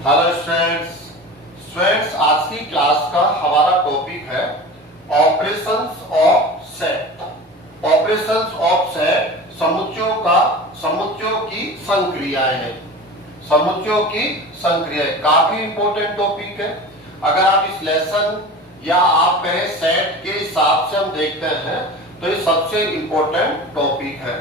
Hello students, आज की class का हमारा टॉपिक है operations of set. Operations of set समुच्चयों की संक्रियाएं हैं। समुच्चयों की संक्रियाएं काफी इंपॉर्टेंट टॉपिक है। अगर आप इस लेसन या आप कहें सेट के हिसाब से हम देखते हैं तो ये सबसे इंपॉर्टेंट टॉपिक है।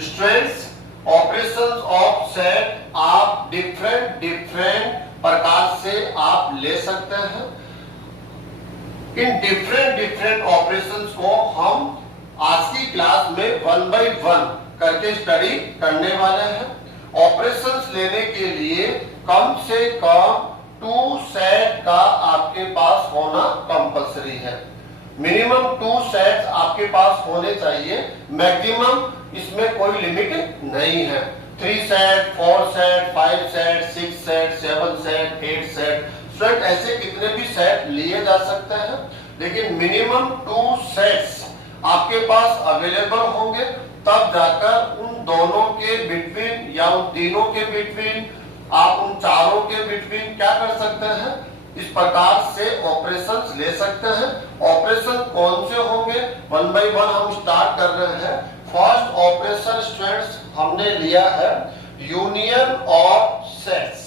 स्टूडेंट्स, ऑपरेशंस ऑफ सेट आप डिफरेंट प्रकार से आप ले सकते हैं। इन डिफरेंट ऑपरेशंस को हम आज की क्लास में 1 बाय 1 करके स्टडी करने वाले हैं। ऑपरेशंस लेने के लिए कम से कम 2 सेट का आपके पास होना कंपल्सरी है। मिनिमम 2 सेट्स आपके पास होने चाहिए, मैक्सिमम इसमें कोई लिमिट नहीं है। 3 set, 4 set, 5 set, 6 set, 7 set, 8 set, student ऐसे कितने भी सेट लिए जा सकते हैं, लेकिन मिनिमम 2 सेट्स आपके पास अवेलेबल होंगे, तब जाकर उन दोनों के बिटवीन या उन तीनों के बिटवीन, आप उन चारों के बिटवीन क्या कर सकते हैं, इस प्रकार से ऑपरेशंस ले सकते हैं। ऑपरेशन कौन से होंगे, 1 बाय 1 हम स्टार्ट कर रहे हैं। फर्स्ट ऑपरेशन स्टूडेंट्स हमने लिया है union of sets.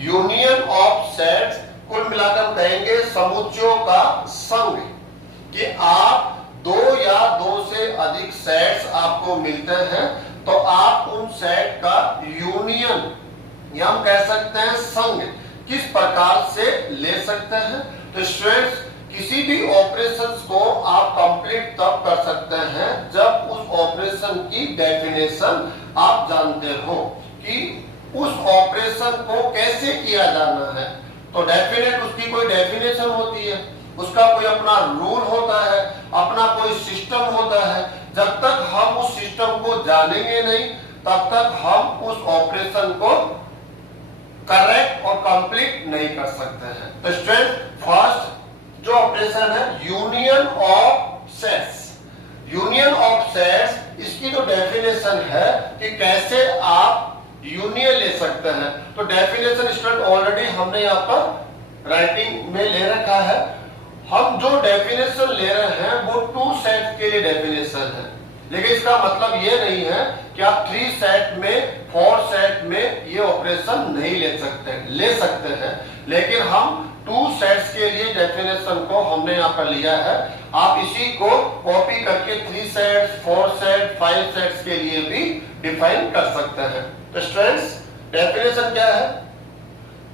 Union of sets कुल मिलाकर कहेंगे समुच्चयों का संघ, कि आप 2 या 2 से अधिक सेट्स आपको मिलते हैं तो आप उन सेट का यूनियन या हम कह सकते हैं संघ किस प्रकार से ले सकते हैं। तो स्टूडेंट्स, किसी भी ऑपरेशंस को आप कंप्लीट तब कर सकते हैं जब उस ऑपरेशन की डेफिनेशन आप जानते हो कि उस ऑपरेशन को कैसे किया जाना है। तो डेफिनेट उसकी कोई डेफिनेशन होती है, उसका कोई अपना रूल होता है, अपना कोई सिस्टम होता है। जब तक हम उस सिस्टम को जानेंगे नहीं तब तक हम उस ऑपरेशन को करेक्ट और कंप्लीट नहीं कर सकते हैं। तो स्टूडेंट, फर्स्ट जो ऑपरेशन है union of sets. Union of sets, इसकी जो डेफिनेशन है कि कैसे आप यूनियन ले सकते हैं, तो डेफिनेशन स्टूडेंट ऑलरेडी हमने यहाँ पर राइटिंग में ले रखा है। हम जो डेफिनेशन ले रहे हैं वो 2 सेट के लिए डेफिनेशन है, लेकिन इसका मतलब ये नहीं है कि आप 3 सेट में, 4 सेट में ये ऑपरेशन नहीं ले सकते हैं, लेकिन हम 2 सेट्स के लिए डेफिनेशन को हमने यहाँ पर लिया है। आप इसी को कॉपी करके 3 सेट्स, 4 सेट, 5 सेट्स के लिए भी डिफाइन कर सकते हैं। तो स्टूडेंट्स, डेफिनेशन क्या है,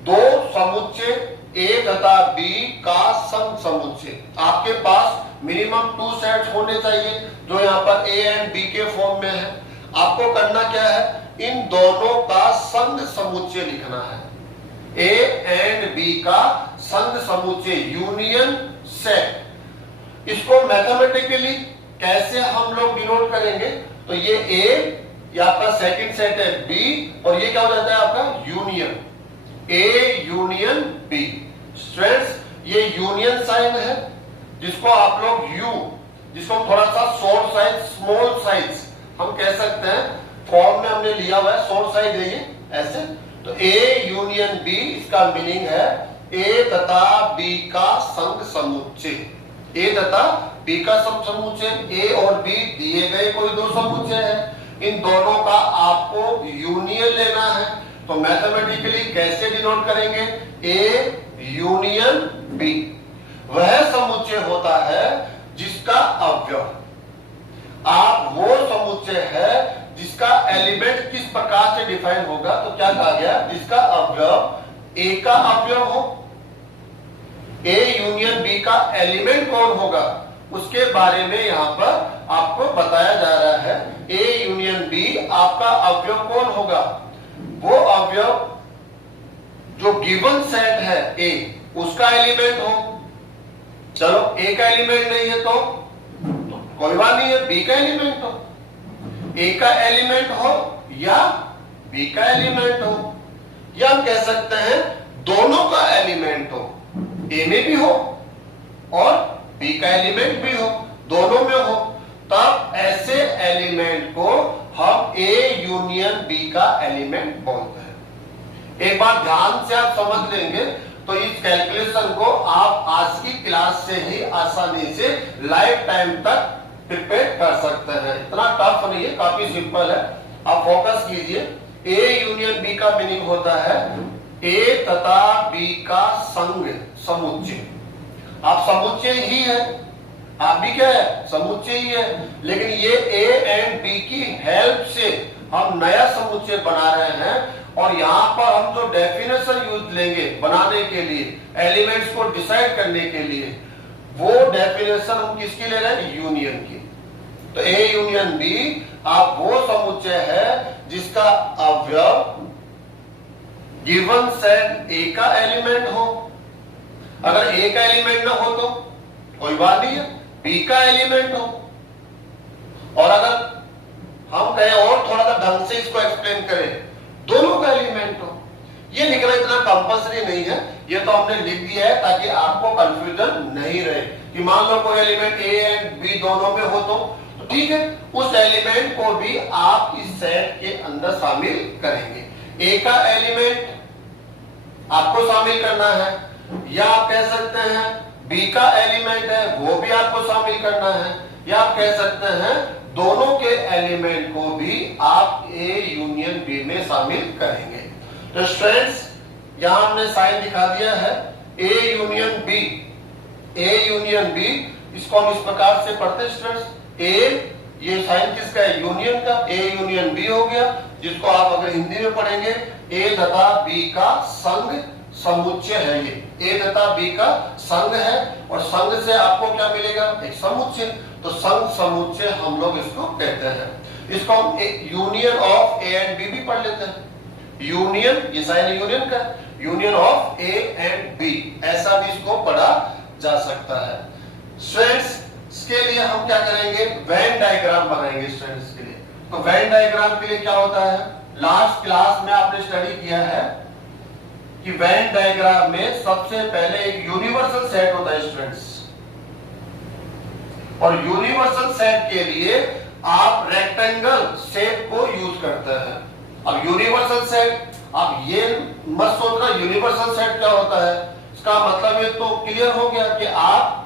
2 समुच्चय A तथा B का सम समुच्चय। आपके पास मिनिमम 2 सेट्स होने चाहिए जो यहाँ पर A एंड B के फॉर्म में है। आपको करना क्या है, इन दोनों का संघ समुच्चय लिखना है। A एंड B का संघ समुच्चय, यूनियन सेट। इसको मैथमेटिकली कैसे हम लोग डिनोट करेंगे, तो ये A या आपका सेकंड सेट है B, और ये क्या हो जाता है आपका union, A union B। Students, ये यूनियन साइन है जिसको आप लोग U, जिसको थोड़ा सा शॉर्ट साइज, स्मॉल साइज हम कह सकते हैं, फॉर्म में हमने लिया हुआ है, शॉर्ट साइज है ये ऐसे। तो A यूनियन B, इसका मीनिंग है A तथा B का संघ समुच्चय। A तथा B का संघ समुच्चय, A और B दिए गए कोई 2 समुच्चय है, इन दोनों का आपको यूनियन लेना है। तो मैथमेटिकली कैसे डिनोट करेंगे, A यूनियन B। वह समुच्चय होता है जिसका अवयव, आप वो समुच्चय है जिसका एलिमेंट किस प्रकार से डिफाइन होगा, तो क्या कहा गया, जिसका अवयव A का अवयव हो। A यूनियन B का एलिमेंट कौन होगा, उसके बारे में यहाँ पर आपको बताया जा रहा है। A यूनियन B आपका अवयव कौन होगा, वो अवयव जो गिवन सेट है A, उसका एलिमेंट हो। चलो A का एलिमेंट नहीं है तो कोई बात नहीं है, B का एलिमेंट हो। A का एलिमेंट हो या B का एलिमेंट हो, या हम कह सकते हैं दोनों का एलिमेंट हो, A में भी हो और B का एलिमेंट भी हो, दोनों में हो, तब ऐसे एलिमेंट को हम A यूनियन B का एलिमेंट बोलते हैं। एक बार ध्यान से आप समझ लेंगे तो इस कैलकुलेशन को आप आज की क्लास से ही आसानी से लाइफ टाइम तक प्रिपेयर कर सकते हैं। इतना टफ नहीं है, काफी सिंपल है। आप फोकस कीजिए। ए यूनियन बी का मीनिंग होता है ए तथा बी का संग समुच्चय। आप समुच्चय ही है, आप भी क्या है, समुच्चय ही है, लेकिन ये ए एंड बी की हेल्प से हम नया समुच्चय बना रहे हैं। और यहाँ पर हम जो डेफिनेशन यूज लेंगे बनाने के लिए, एलिमेंट्स को डिसाइड करने के लिए, वो डेफिनेशन हम किसकी ले रहे हैं, यूनियन की। तो ए यूनियन बी आप वो समुच्चय है जिसका अवयव गिवन सेट ए का एलिमेंट हो। अगर ए का एलिमेंट ना हो तो कोई बात नहीं है, बी का एलिमेंट हो। और अगर हम कहें और थोड़ा सा ढंग से इसको एक्सप्लेन करें, दोनों का एलिमेंट हो। ये लिखना इतना कंपल्सरी नहीं है, ये तो हमने लिख दिया है ताकि आपको कंफ्यूजन नहीं रहे कि मान लो कोई एलिमेंट ए एंड बी दोनों में हो तो ठीक है, उस एलिमेंट को भी आप इस सेट के अंदर शामिल करेंगे। ए का एलिमेंट आपको शामिल करना है, या आप कह सकते हैं बी का एलिमेंट है वो भी आपको शामिल करना है, या आप कह सकते हैं दोनों के एलिमेंट को भी आप ए यूनियन बी में शामिल करेंगे। तो स्टूडेंट्स यहां हमने साइन दिखा दिया है A union B. A union B इसको हम इस प्रकार से पढ़ते हैं स्टूडेंट्स, ए ये साइन किसका है, यूनियन का, ए यूनियन बी हो गया, जिसको आप अगर हिंदी में पढ़ेंगे ए तथा बी का संग समुच्चय है। ये ए तथा बी का संग है और संग से आपको क्या मिलेगा, एक समुच्चय। तो संग समुच्चय हम लोग इसको कहते हैं। इसको हम union of A and B भी पढ़ लेते हैं। यूनियन, ये साइन यूनियन का, union of A and B, ऐसा भी इसको पढ़ा जा सकता है। स्टूडेंट्स इसके लिए हम क्या करेंगे, वेन डायग्राम बनाएंगे स्टूडेंट्स के लिए। तो वेन डायग्राम के लिए क्या होता है, लास्ट क्लास में आपने स्टडी किया है कि वेन डायग्राम में सबसे पहले एक यूनिवर्सल सेट होता है स्टूडेंट्स, और यूनिवर्सल सेट के लिए आप रेक्टेंगल शेप को यूज करते हैं। अब यूनिवर्सल सेट, आप ये मत सोचना यूनिवर्सल सेट क्या होता है, इसका मतलब ये तो क्लियर हो गया कि आप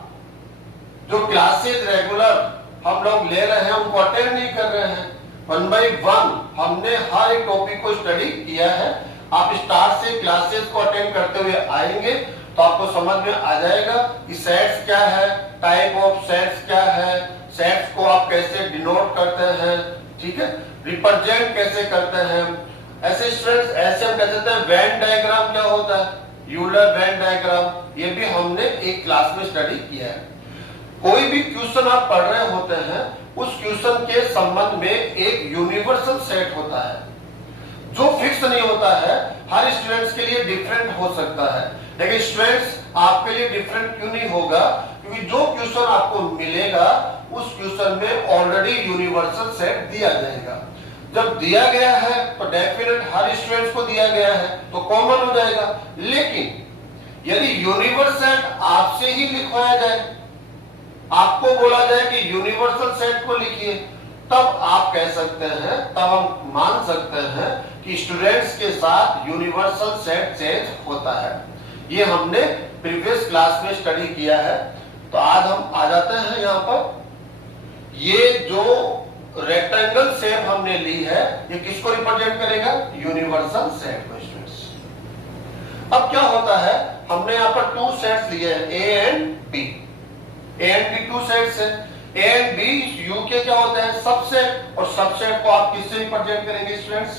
जो क्लासेस रेगुलर हम लोग ले रहे हैं उनको अटेंड नहीं कर रहे हैं। 1 by 1 हमने हर एक टॉपिक को स्टडी किया है। आप स्टार्ट से क्लासेस को अटेंड करते हुए आएंगे तो आपको समझ में आ जाएगा कि सेट्स क्या है, टाइप ऑफ सेट्स क्या है, सेट्स को आप कैसे डिनोट करते हैं, ठीक है, रिप्रेजेंट कैसे करते हैं। ऐसे स्टूडेंट्स, ऐसे हम कह सकते हैं वेन डायग्राम क्या होता है, यूलर वेन डायग्राम, ये भी हमने एक क्लास में स्टडी किया है। कोई भी क्वेश्चन आप पढ़ रहे होते हैं, उस क्वेश्चन के संबंध में एक यूनिवर्सल सेट होता है जो फिक्स नहीं होता है, हर स्टूडेंट्स के लिए डिफरेंट हो सकता है। लेकिन स्टूडेंट्स आपके लिए डिफरेंट क्यों नहीं होगा, क्योंकि जो क्वेश्चन आपको मिलेगा उस क्वेश्चन में ऑलरेडी यूनिवर्सल सेट दिया जाएगा। जब दिया गया है तो डेफिनेट हर स्टूडेंट्स को दिया गया है तो कॉमन हो जाएगा। लेकिन यदि यूनिवर्सल सेट आपसे ही लिखवाया जाए, आपको बोला जाए कि यूनिवर्सल सेट को लिखिए, तब आप कह सकते हैं, तब हम मान सकते हैं कि स्टूडेंट्स के साथ यूनिवर्सल सेट चेंज होता है। ये हमने प्रीवियस क्लास में स्टडी किया है। तो आज हम आ जाते हैं यहाँ पर। ये जो रेक्टेंगल शेप हमने ली है ये किसको रिप्रेजेंट करेगा, यूनिवर्सल सेट को स्टूडेंट्स। अब क्या होता है, हमने यहाँ पर 2 सेट्स लिए हैं, A and B. A and B 2 sets है। ए एंड बी यू के क्या होते हैं, सबसेट, और सबसेट को आप किससे रिप्रेजेंट करेंगे स्टूडेंट्स,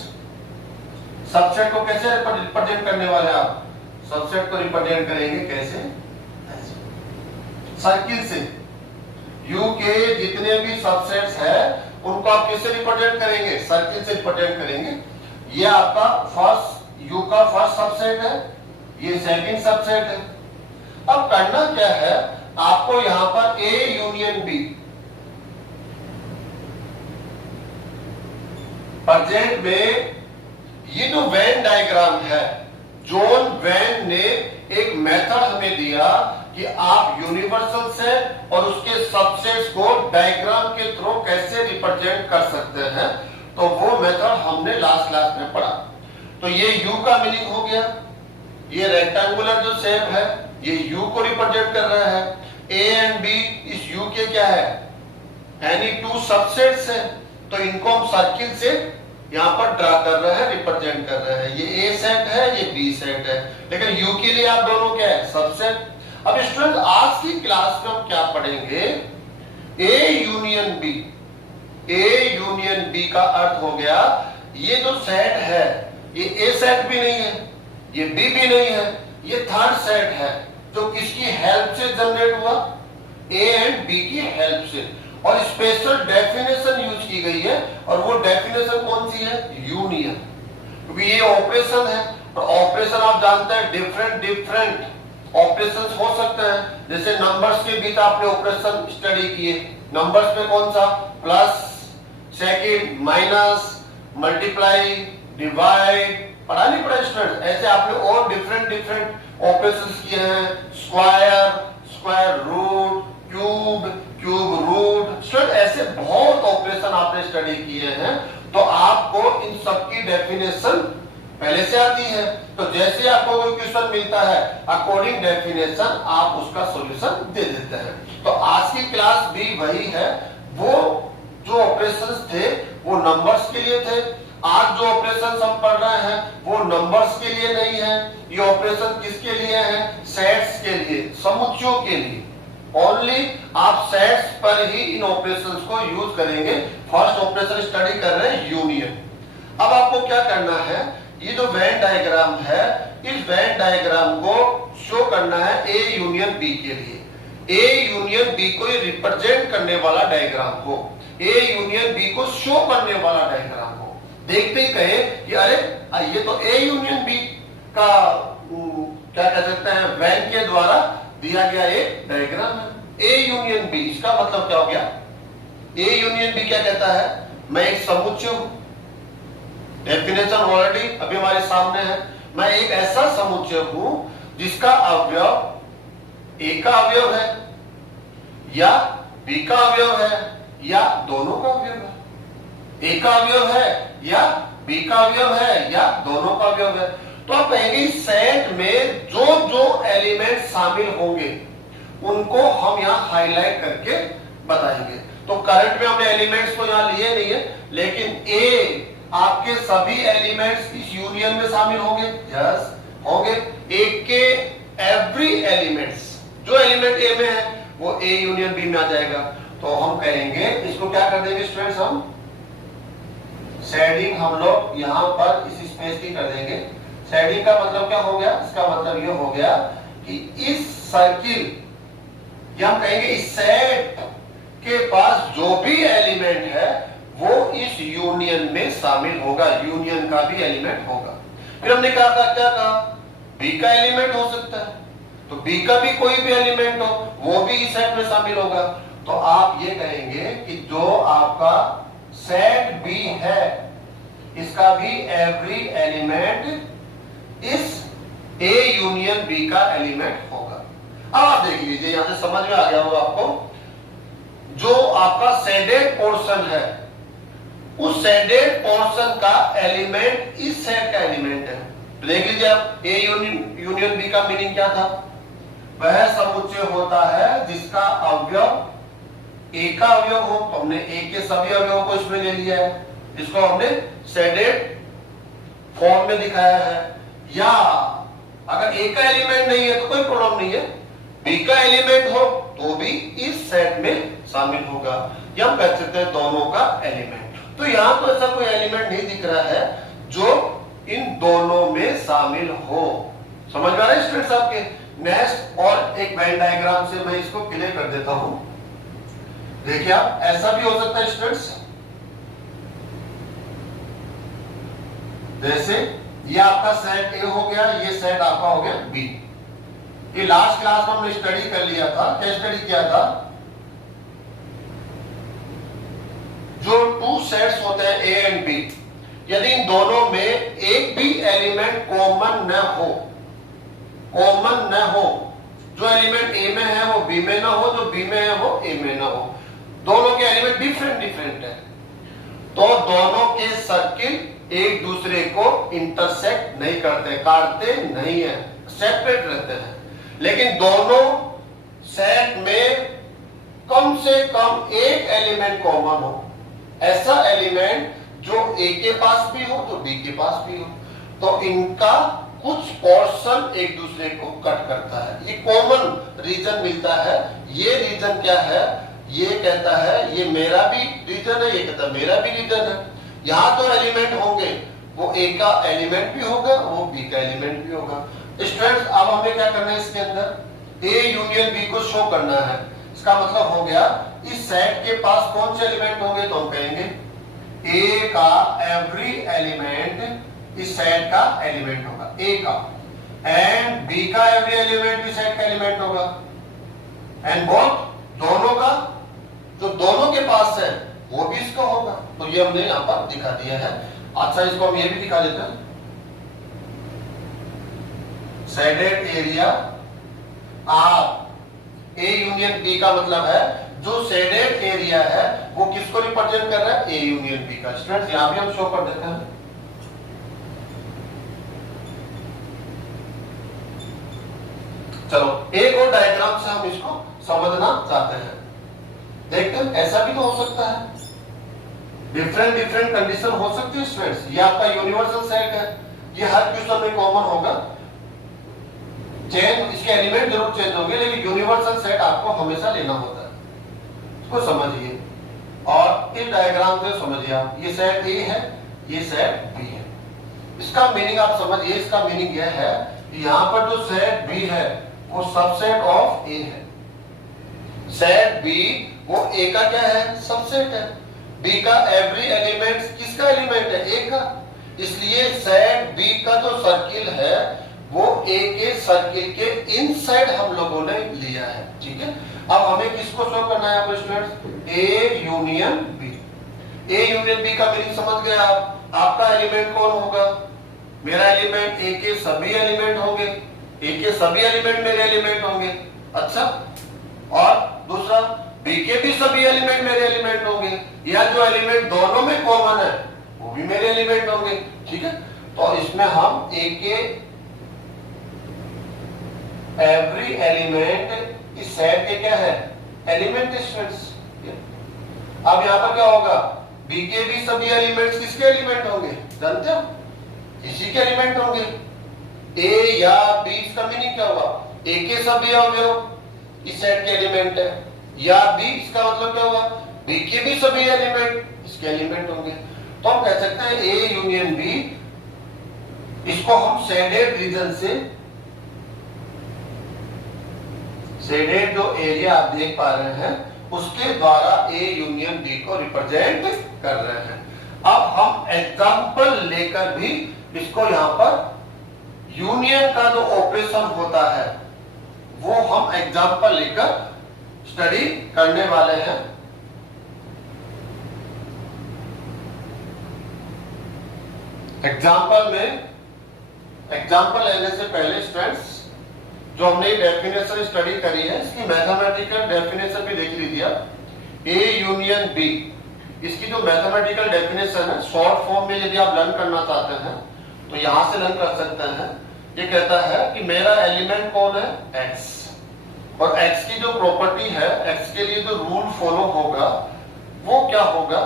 सबसेट को कैसे रिप्रेजेंट करने वाले आप, सबसेट को रिप्रेजेंट करेंगे कैसे, सर्किल से। यू के जितने भी सबसेट्स हैं उनको आप किससे रिप्रेजेंट करेंगे, सर्किल से रिप्रेजेंट करेंगे। ये आपका फर्स्ट, यू का फर्स्ट सबसेट है, ये सेकंड सबसेट है। अब करना क्या है, आपको यहां पर ए यूनियन बी प्रेजेंट में, ये जो वेन डायग्राम है, जॉन वेन ने एक मेथड हमें दिया कि आप यूनिवर्सल सेट और उसके सबसेट्स को डायग्राम के थ्रू कैसे रिप्रेजेंट कर सकते हैं। तो वो मेथड हमने लास्ट क्लास में पढ़ा। तो ये यू का मीनिंग हो गया, ये रेक्टेंगुलर जो शेप है ये यू को रिप्रेजेंट कर रहा है। ए एंड बी इस यू के क्या है, एनी टू सबसेट्स है, तो इनको हम सर्किल से यहाँ पर ड्रा कर रहे हैं, रिप्रेजेंट कर रहे हैं। ये ए सेट है, ये बी सेट है, लेकिन यू के लिए आप दोनों क्या है, सबसेट। अब स्टूडेंट आज की क्लास में हम क्या पढ़ेंगे, A union B. A union B का अर्थ हो गया ये जो सेट है ये ए सेट भी नहीं है, ये बी भी नहीं है, ये थर्ड सेट है जो किसकी हेल्प से जनरेट हुआ, ए एंड बी की हेल्प से। और स्पेशल डेफिनेशन यूज की गई है, और वो डेफिनेशन कौन सी है, यूनियन। क्योंकि ये ऑपरेशन है, और ऑपरेशन आप जानते हैं डिफरेंट ऑपरेशंस हो सकते हैं। जैसे नंबर्स के बीच आपने ऑपरेशन स्टडी किए, नंबर्स में कौन सा, plus, second, minus, multiply, divide, पढ़ा नहीं पढ़ा स्टूडेंट। ऐसे आपने और डिफरेंट ऑपरेशंस किए हैं, square root, cube root. Student ऐसे बहुत ऑपरेशन आपने स्टडी किए हैं, तो आपको इन सब की डेफिनेशन पहले से आती है। तो जैसे आपको कोई क्वेश्चन मिलता है अकॉर्डिंग डेफिनेशन आप उसका सॉल्यूशन दे देते हैं। तो आज की क्लास भी वही है, वो जो ऑपरेशंस थे वो नंबर्स के लिए थे। आज जो ऑपरेशंस हम पढ़ रहे हैं वो नंबर्स के लिए नहीं है, ये ऑपरेशन किसके लिए है, सेट्स के लिए, समुच्चयों के लिए। ओनली आप सेट्स पर ही इन ऑपरेशंस को यूज करेंगे। फर्स्ट ऑपरेशन स्टडी कर रहे हैं यूनियन। अब आपको क्या करना है, ये जो वेन डायग्राम है इस वेन डायग्राम को शो करना है ए यूनियन बी के लिए। ए यूनियन बी को रिप्रेजेंट करने वाला डायग्राम को, ए यूनियन बी को शो करने वाला डायग्राम को देखते ही कहे कि अरे ये तो ए यूनियन बी का क्या कह सकते हैं, वेन के द्वारा दिया गया एक डायग्राम है। ए यूनियन बी, इसका मतलब क्या हो गया, ए यूनियन बी क्या कहता है, मैं एक समुच्चय हूं, डेफिनेशन ऑलरेडी अभी हमारे सामने है। मैं एक ऐसा समुच्चय हूं जिसका अवयव ए का अवयव है या बी का अवयव है या दोनों का अवयव है। ए का अवयव है या बी का अवयव है या दोनों का अवयव है। तो आप कहेंगे सेट में जो जो एलिमेंट शामिल होंगे उनको हम यहां हाईलाइट करके बताएंगे। तो करंट में हमने एलिमेंट्स तो यहां लिए नहीं है, लेकिन ए आपके सभी एलिमेंट्स इस यूनियन में शामिल होंगे, यस होंगे। ए के एवरी एलिमेंट्स, जो एलिमेंट ए में है वो ए यूनियन बी में आ जाएगा। तो हम कहेंगे इसको क्या कर देंगे स्टूडेंट्स, हम शेडिंग हम लोग यहां पर इस स्पेस की कर देंगे। शेडिंग का मतलब क्या हो गया, इसका मतलब ये हो गया कि इस सर्किल या हम कहेंगे इस सेट के पास जो भी एलिमेंट है वो इस यूनियन में शामिल होगा, यूनियन का भी एलिमेंट होगा। फिर हमने कहा था, क्या कहा, बी का एलिमेंट हो सकता है, तो बी का भी कोई भी एलिमेंट हो वो भी इस सेट में शामिल होगा। तो आप ये कहेंगे कि जो आपका सेट बी है इसका भी एवरी एलिमेंट इस ए यूनियन बी का एलिमेंट होगा। अब आप देख लीजिए, यहां से समझ में आ गया होगा आपको, जो आपका शेडेड पोर्शन है उस शेडेड पोर्शन का एलिमेंट इस सेट का एलिमेंट है। तो देख लीजिए आप, ए यूनियन बी का मीनिंग क्या था, वह समुच्चय होता है जिसका अवयव ए का अवयव हो। तो हमने ए के सभी अवयवों को इसमें ले लिया है, इसको हमने शेडेड फॉर्म में दिखाया है। या अगर ए का एलिमेंट नहीं है तो कोई प्रॉब्लम नहीं है, बी का एलिमेंट हो तो भी इस सेट में शामिल होगा, या हम कह सकते हैं दोनों का एलिमेंट। तो यहां तो ऐसा कोई एलिमेंट नहीं दिख रहा है जो इन दोनों में शामिल हो। समझ में आ रहा है स्टूडेंट्स आपके। नेक्स्ट और एक वेन डायग्राम से मैं इसको क्लियर कर देता हूं। देखिए आप, ऐसा भी हो सकता है स्टूडेंट्स, जैसे ये आपका सेट ए हो गया, ये सेट आपका हो गया बी। ये लास्ट क्लास में हमने स्टडी कर लिया था, क्या स्टडी किया था, जो टू सेट्स होते हैं ए एंड बी, यदि इन दोनों में एक भी एलिमेंट कॉमन न हो, जो एलिमेंट ए में है वो बी में ना हो, जो बी में है वो ए में ना हो, दोनों के एलिमेंट डिफरेंट है, तो दोनों के सर्किल एक दूसरे को इंटरसेक्ट नहीं करते, काटते नहीं है, सेपरेट रहते हैं। लेकिन दोनों सेट में कम से कम एक एलिमेंट कॉमन हो, ऐसा एलिमेंट जो ए के पास भी हो तो बी के पास भी हो, तो इनका कुछ पोर्शन एक दूसरे को कट करता है, ये कॉमन रीजन मिलता है। ये रीजन क्या है? ये कहता है ये मेरा भी रीजन है, ये कहता है मेरा भी रीजन है। यहां तो एलिमेंट होंगे, वो ए का एलिमेंट भी होगा, वो बी का एलिमेंट भी होगा। स्टूडेंट्स अब हमें क्या करना है, इसके अंदर ए यूनियन बी को शो करना है। इसका मतलब हो गया इस सेट के पास कौन से एलिमेंट होंगे, तो हम कहेंगे ए का एवरी एलिमेंट इस सेट का एलिमेंट होगा, ए का, एंड बी का एवरी एलिमेंट इस सेट का एलिमेंट होगा, एंड बोथ दोनों का जो दोनों के पास है वो भी इसका होगा। तो ये हमने यहां पर दिखा दिया है। अच्छा, इसको हम ये भी दिखा देते हैं, shaded area are A union B का मतलब है जो शेडेड एरिया है वो किसको रिप्रेजेंट कर रहा है, ए यूनियन बी का। स्टूडेंट्स यहां भी हम शो कर देते हैं। चलो एक और डायग्राम से हम इसको समझना चाहते हैं, देखते हैं ऐसा भी तो हो सकता है, डिफरेंट डिफरेंट कंडीशन हो सकती है। स्टूडेंट्स ये आपका यूनिवर्सल सेट है, ये हर क्वेश्चन में कॉमन होगा, चेंज इसके एलिमेंट जरूर चेंज होंगे, लेकिन यूनिवर्सल सेट आपको हमेशा लेना होता है। इसको समझिए और इस डायग्राम से समझिए आप, ये सेट ए है, ये सेट बी है। इसका मीनिंग आप समझिए, इसका मीनिंग यह है कि यहां पर जो सेट बी है वो सबसेट ऑफ ए है। सेट बी वो ए का क्या है, सबसेट है। बी का एवरी एलिमेंट किसका एलिमेंट है, ए का। इसलिए सेट बी का जो सर्किल है वो ए के सर्किल के इनसाइड हम लोगों ने लिया है, ठीक है। अब हमें किसको शो करना है students, A union B. A union B का मीनिंग समझ गए आप। आपका एलिमेंट कौन होगा, मेरा एलिमेंट ए के सभी एलिमेंट होंगे, ए के सभी एलिमेंट मेरे एलिमेंट होंगे। अच्छा, और दूसरा बी के भी सभी एलिमेंट मेरे एलिमेंट होंगे, या जो एलिमेंट दोनों में कॉमन है वो भी मेरे एलिमेंट होंगे, ठीक है। तो इसमें हम ए के एवरी एलिमेंट इस सेट के क्या है, एलिमेंट स्टूडेंट्स। अब यहां पर क्या होगा, बी के भी सभी एलिमेंट्स किसके एलिमेंट होंगे, जानते हो, इसी के एलिमेंट होंगे। ए या बी इसका मीनिंग क्या होगा, ए के सभी अवयव इस सेट के एलिमेंट है, या बी इसका मतलब क्या होगा, बी के भी सभी एलिमेंट इसके एलिमेंट होंगे। तो हम कह सकते हैं ए यूनियन बी, इसको हम शेडेड रीजन से, शेडेड जो एरिया आप देख पा रहे हैं उसके द्वारा ए यूनियन बी को रिप्रेजेंट कर रहे हैं। अब हम एग्जांपल लेकर भी इसको यहां पर यूनियन का जो ऑपरेशन होता है वो हम एग्जांपल लेकर स्टडी करने वाले हैं। एग्जांपल लेने से पहले स्टूडेंट्स जो हमने डेफिनेशन स्टडी करी है इसकी मैथमेटिकल डेफिनेशन भी देख लीजिए। ए यूनियन बी, इसकी जो मैथमेटिकल डेफिनेशन है शॉर्ट फॉर्म में यदि आप लर्न करना चाहते हैं तो यहां से लर्न कर सकते हैं। ये कहता है कि मेरा एलिमेंट कौन है, एक्स, और एक्स की जो प्रॉपर्टी है, एक्स के लिए जो रूल फॉलो होगा वो क्या होगा,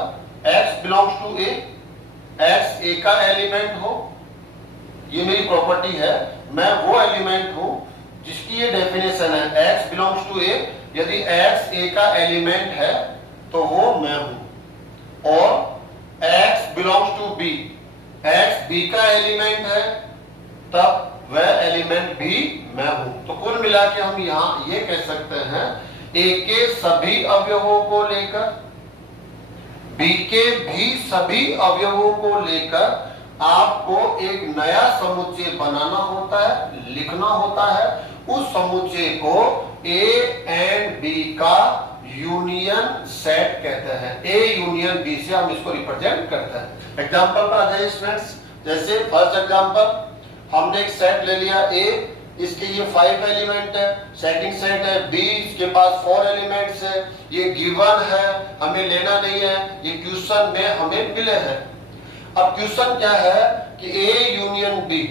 X belongs to A, X A का एलिमेंट हो, ये मेरी प्रॉपर्टी है, मैं वो एलिमेंट हूं जिसकी ये डेफिनेशन है, x बिलोंग्स टू ए, यदि x a का एलिमेंट है तो वो मैं हूं, और x belongs to b, x b का एलिमेंट है तब वह एलिमेंट भी मैं हूं। तो कुल मिला के हम यहां ये कह सकते हैं a के सभी अवयवों को लेकर, b के भी सभी अवयवों को लेकर आपको एक नया समुच्चय बनाना होता है, लिखना होता है। उस समुच्चय को ए एंड बी का यूनियन सेट कहते हैं। ए यूनियन बी से हम इसको रिप्रेजेंट करते हैं। एग्जांपल पर आ जाइए स्टूडेंट्स, जैसे फर्स्ट एग्जांपल हमने एक सेट ले लिया ए, इसके ये 5 एलिमेंट है, सेटिंग सेट है, बी इसके पास 4 एलिमेंट्स है, ये गिवन है, हमें लेना नहीं है, ये क्वेश्चन में हमें मिले हैं। अब क्वेश्चन क्या है कि ए यूनियन बी,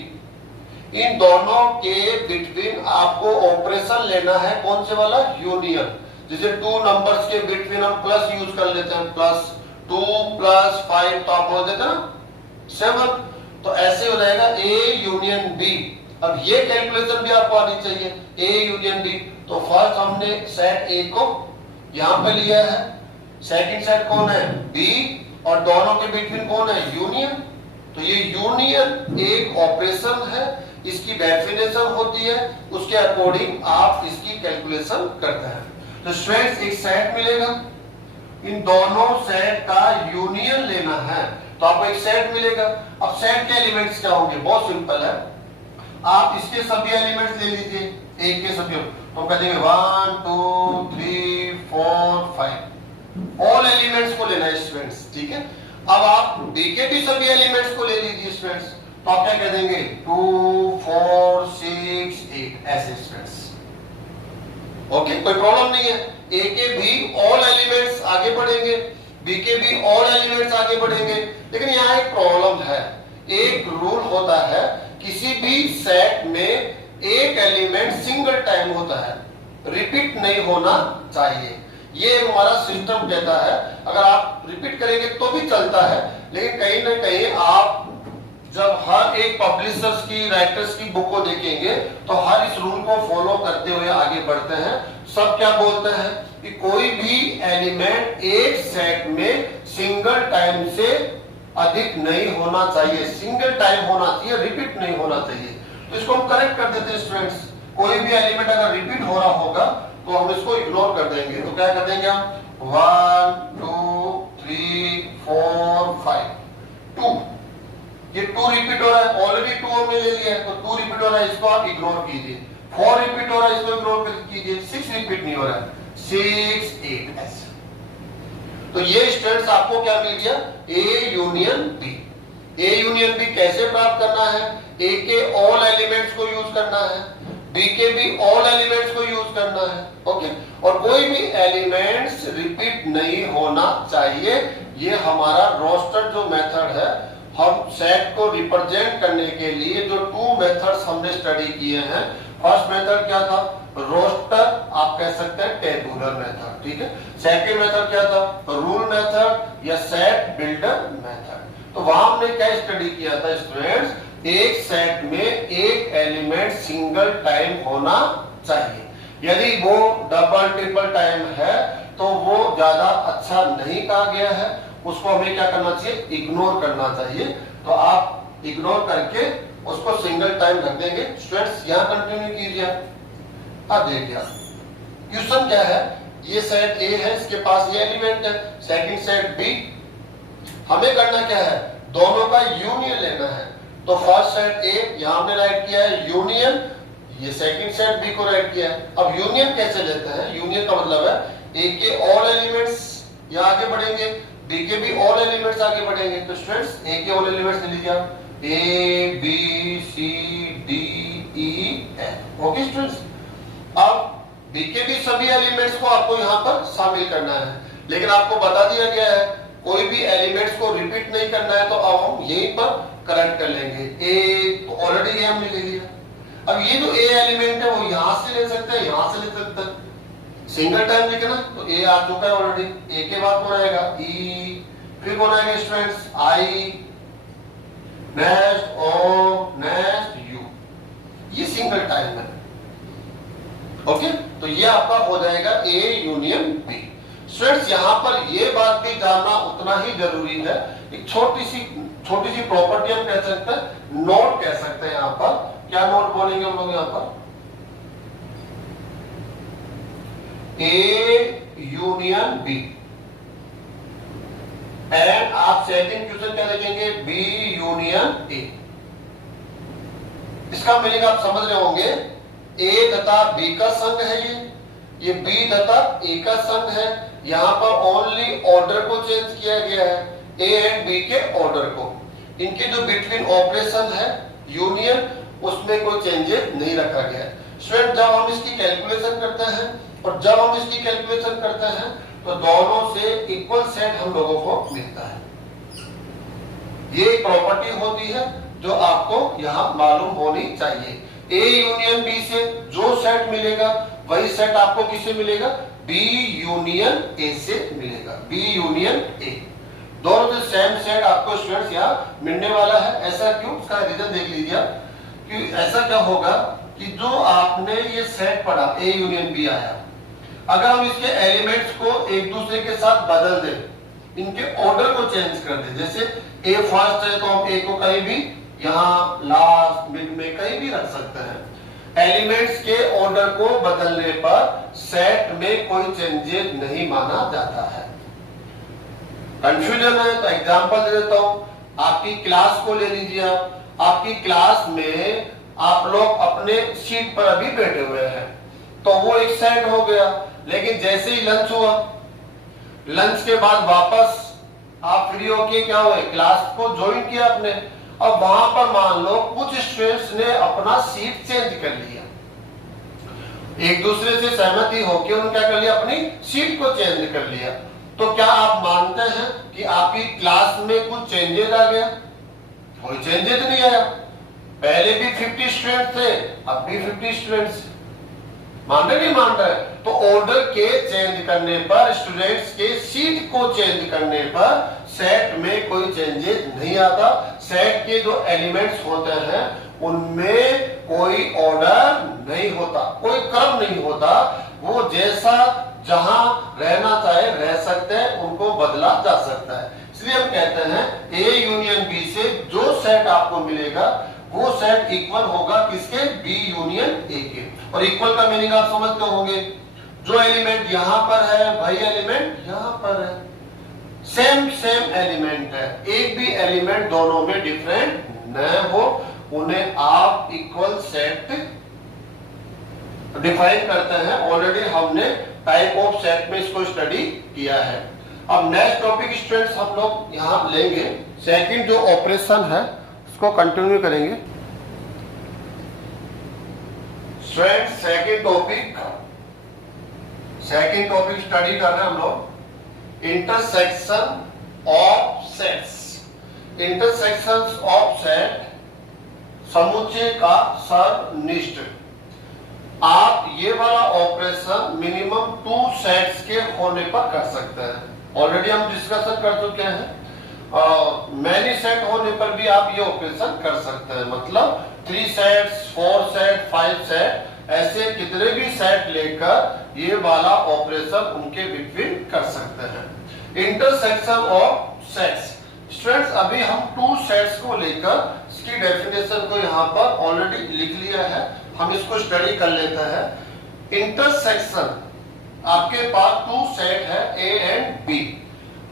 इन दोनों के बिटवीन आपको ऑपरेशन लेना है, कौन से वाला, यूनियन। जैसे टू नंबर्स के बिटवीन हम प्लस यूज कर लेते हैं, प्लस 2 + 5 तो आप बोल देते ना 7, तो ऐसे हो जाएगा ए यूनियन बी। अब ये कैलकुलेशन भी आपको आनी चाहिए, ए यूनियन बी। तो फर्स्ट हमने सेट ए को यहां पे लिया है, सेकंड सेट कौन है, बी, और दोनों के बिटवीन कौन है, यूनियन। तो ये यूनियन एक ऑपरेशन है, इसकी डेफिनेशन होती है, उसके अकॉर्डिंग आप इसकी कैलकुलेशन करते हैं। तो स्टूडेंट्स एक सेट मिलेगा, इन दोनों सेट का यूनियन लेना है, तो आपको एक सेट मिलेगा। अब सेट के एलिमेंट्स क्या होंगे, बहुत सिंपल है, आप इसके सभी एलिमेंट्स ले लीजिए, एक के सभी, तो कह देंगे 1 2 3 4 5, ऑल एलिमेंट्स को लेना है स्टूडेंट्स, ठीक है। अब आप बी के भी सभी एलिमेंट्स को ले लीजिए स्टूडेंट्स, तो आप क्या कह देंगे 2 4 6 8, ऐसे स्टूडेंट्स, ओके, कोई प्रॉब्लम नहीं है। ए के भी ऑल एलिमेंट्स आगे बढ़ेंगे, बी के भी ऑल एलिमेंट्स आगे बढ़ेंगे, लेकिन यहाँ एक प्रॉब्लम है, एक रूल होता है, किसी भी सेट में एक एलिमेंट सिंगल टाइम होता है, रिपीट नहीं होना चाहिए, ये हमारा सिस्टम कहता है। अगर आप रिपीट करेंगे तो भी चलता है, लेकिन कहीं ना कहीं आप जब हर एक पब्लिशर्स की, राइटर्स की बुक को देखेंगे तो हर इस रूल को फॉलो करते हुए आगे बढ़ते हैं। सब क्या बोलते हैं कि कोई भी एलिमेंट एक सेट में सिंगल टाइम से अधिक नहीं होना चाहिए, सिंगल टाइम होना चाहिए, रिपीट नहीं होना चाहिए। तो इसको हम करेक्ट कर देते हैं स्टूडेंट्स, कोई भी एलिमेंट अगर रिपीट हो रहा होगा तो हम इसको इग्नोर कर देंगे। तो क्या कर देंगे हम 1 2 3 4 5 2, ये 2 रिपीट हो रहा है, ऑलरेडी 2 हमने ले लिया है, तो 2 रिपीट हो रहा है, इसको आप इग्नोर कीजिए। 4 रिपीट हो रहा है, इसको इग्नोर कीजिए। 6 रिपीट नहीं हो रहा है, 6 8 ऐसे। तो ये स्टूडेंट्स आपको क्या मिल गया, A union B. A union B कैसे प्राप्त करना है, ए के ऑल एलिमेंट्स को यूज करना है, बी के भी ऑल एलिमेंट्स को यूज करना है, ओके। और कोई भी एलिमेंट्स रिपीट नहीं होना चाहिए, ये हमारा रोस्टर जो मेथड है, हम सेट को रिप्रेजेंट करने के लिए जो 2 मेथड्स हमने स्टडी किए हैं। फर्स्ट मेथड क्या था, रोस्टर, आप कह सकते हैं टेबुलर मेथड, ठीक है। सेकंड मेथड क्या था, रूल मेथड या सेट बिल्डर मेथड। तो वहां हमने क्या स्टडी किया था स्टूडेंट्स, एक सेट में एक एलिमेंट सिंगल टाइम होना चाहिए, यदि वो डबल ट्रिपल टाइम है तो वो ज्यादा अच्छा नहीं कहा गया है, उसको हमें क्या करना चाहिए, इग्नोर करना चाहिए। तो आप इग्नोर करके उसको सिंगल टाइम रख देंगे। स्टूडेंट्स यहां कंटिन्यू कीजिए। अब देखिए क्वेश्चन क्या है, ये सेट ए है, इसके पास ये एलिमेंट है, सेकंड सेट बी, हमें करना क्या है, दोनों का यूनियन लेना है। तो फर्स्ट सेट ए यहां हमने राइट किया है यूनियन, ये सेकंड सेट बी को राइट किया है। अब यूनियन कैसे लेते हैं, यूनियन का मतलब है ए के ऑल एलिमेंट्स यहां आगे बढ़ेंगे, बी के भी ऑल एलिमेंट्स आगे बढ़ेंगे। तो स्टूडेंट्स ए के ऑल एलिमेंट्स ले लीजिए, A B C D E F, okay students. अब बी के भी सभी एलिमेंट्स को आपको यहाँ पर शामिल करना है, लेकिन आपको बता दिया गया है कोई भी एलिमेंट्स को रिपीट नहीं करना है, तो अब हम यहीं पर करेक्ट कर लेंगे। ए तो ऑलरेडी ये हमने ले लिया। अब ये जो ए एलिमेंट है वो यहां से ले सकते हैं, यहां से ले सकते हैं, सिंगल टाइम लिखना, तो ए आ चुका है ऑलरेडी। ए के बाद कौन आएगा, ई, फिर कौन आएगा students, I, next O, next U, ये सिंगल टाइम है, ओके। तो ये आपका हो जाएगा ए यूनियन बी। स्टूडेंट्स यहां पर ये बात भी जानना उतना ही जरूरी है, एक छोटी सी प्रॉपर्टी हम कह सकते हैं, नोट कह सकते हैं। यहां पर क्या नोट बोलेंगे हम लोग, यहां पर ए यूनियन बी, एंड आप सेकंड क्वेश्चन क्या लिखेंगे, बी यूनियन ए। इसका मीनिंग आप समझ रहे होंगे, ए तथा बी का संघ है ये बी तथा ए का संघ है। यहां पर ओनली ऑर्डर को चेंज किया गया है, ए एंड बी के ऑर्डर को, इनके जो बिटवीन ऑपरेशन है यूनियन, उसमें कोई चेंजेस नहीं रखा गया है। स्टूडेंट जब हम इसकी कैलकुलेशन करते हैं, और जब हम इसकी कैलकुलेशन करते हैं तो दोनों से इक्वल सेट हम लोगों को मिलता है। ये एक प्रॉपर्टी होती है जो आपको यहां मालूम होनी चाहिए। ए यूनियन बी से जो सेट मिलेगा वही सेट आपको किससे मिलेगा, बी यूनियन ए से मिलेगा, बी यूनियन ए। दोनों से सेम सेट आपको स्टूडेंट्स यहाँ मिलने वाला है। ऐसा क्यों, उसका रीजन देख लीजिए कि ऐसा क्या होगा कि जो आपने ये सेट पढ़ा ए यूनियन बी आया, अगर हम इसके एलिमेंट्स को एक दूसरे के साथ बदल दें, इनके ऑर्डर को चेंज कर दें, जैसे ए फर्स्ट है तो हम ए को कहीं भी यहाँ लास्ट मिड में कहीं भी रख सकते हैं। एलिमेंट्स के ऑर्डर को बदलने पर सेट में कोई चेंजेस नहीं माना जाता है। कंफ्यूजन है तो एग्जांपल दे देता हूं। आपकी क्लास को ले लीजिए, आपकी क्लास में आप लोग अपने सीट पर अभी बैठे हुए हैं तो वो एक सेट हो गया, लेकिन जैसे ही लंच हुआ, लंच के बाद वापस आप फ्री होके क्या हुए, क्लास को ज्वाइन किया आपने। अब वहां पर मान लो कुछ स्टूडेंट्स ने अपना सीट चेंज कर लिया, एक दूसरे से सहमति होकर उन्होंने क्या कर लिया, अपनी सीट को चेंज कर लिया। तो क्या आप मानते हैं कि आपकी क्लास में कुछ चेंजेस आ गया? कोई चेंजेस नहीं आया। पहले भी 50 स्टूडेंट थे, अब भी 50 स्टूडेंट्स। मान रहे नहीं मान रहे? तो ऑर्डर के चेंज करने पर, स्टूडेंट्स के सीट को चेंज करने पर सेट में कोई चेंजेस नहीं आता। सेट के जो एलिमेंट्स होते हैं उनमें कोई ऑर्डर नहीं होता, कोई क्रम नहीं होता। वो जैसा जहां रहना चाहे रह सकते हैं, उनको बदला जा सकता है। इसलिए हम कहते हैं ए यूनियन बी से जो सेट आपको मिलेगा वो सेट इक्वल होगा किसके, बी यूनियन ए के। और इक्वल का मीनिंग आप समझते होंगे, जो एलिमेंट यहां पर है वही एलिमेंट यहां पर है, सेम सेम एलिमेंट है, एक भी एलिमेंट दोनों में डिफरेंट न हो, उन्हें आप इक्वल सेट डिफाइन करते हैं। ऑलरेडी हमने टाइप ऑफ सेट में इसको स्टडी किया है। अब नेक्स्ट टॉपिक स्टूडेंट्स हम लोग यहां लेंगे, सेकंड जो ऑपरेशन है उसको कंटिन्यू करेंगे। स्टूडेंट्स सेकंड टॉपिक स्टडी कर रहे हैं हम लोग, intersection of sets. Intersections of set, समुच्चय का सर्वनिष्ठ। आप ये वाला ऑपरेशन मिनिमम 2 सेट्स के होने पर कर सकते हैं। ऑलरेडी हम डिस्कशन कर चुके हैं। मैनी सेट होने पर भी आप ये ऑपरेशन कर सकते हैं, मतलब 3 सेट्स, 4 सेट, 5 सेट, ऐसे कितने भी सेट लेकर ये वाला ऑपरेशन उनके बिटवीन कर सकते हैं। Intersection of sets. स्टूडेंट्स अभी हम 2 सेट्स को लेकर इसकी डेफिनेशन को यहाँ पर ऑलरेडी लिख लिया है, हम इसको स्टडी कर लेते हैं। इंटरसेक्शन, आपके पास 2 सेट है ए एंड बी।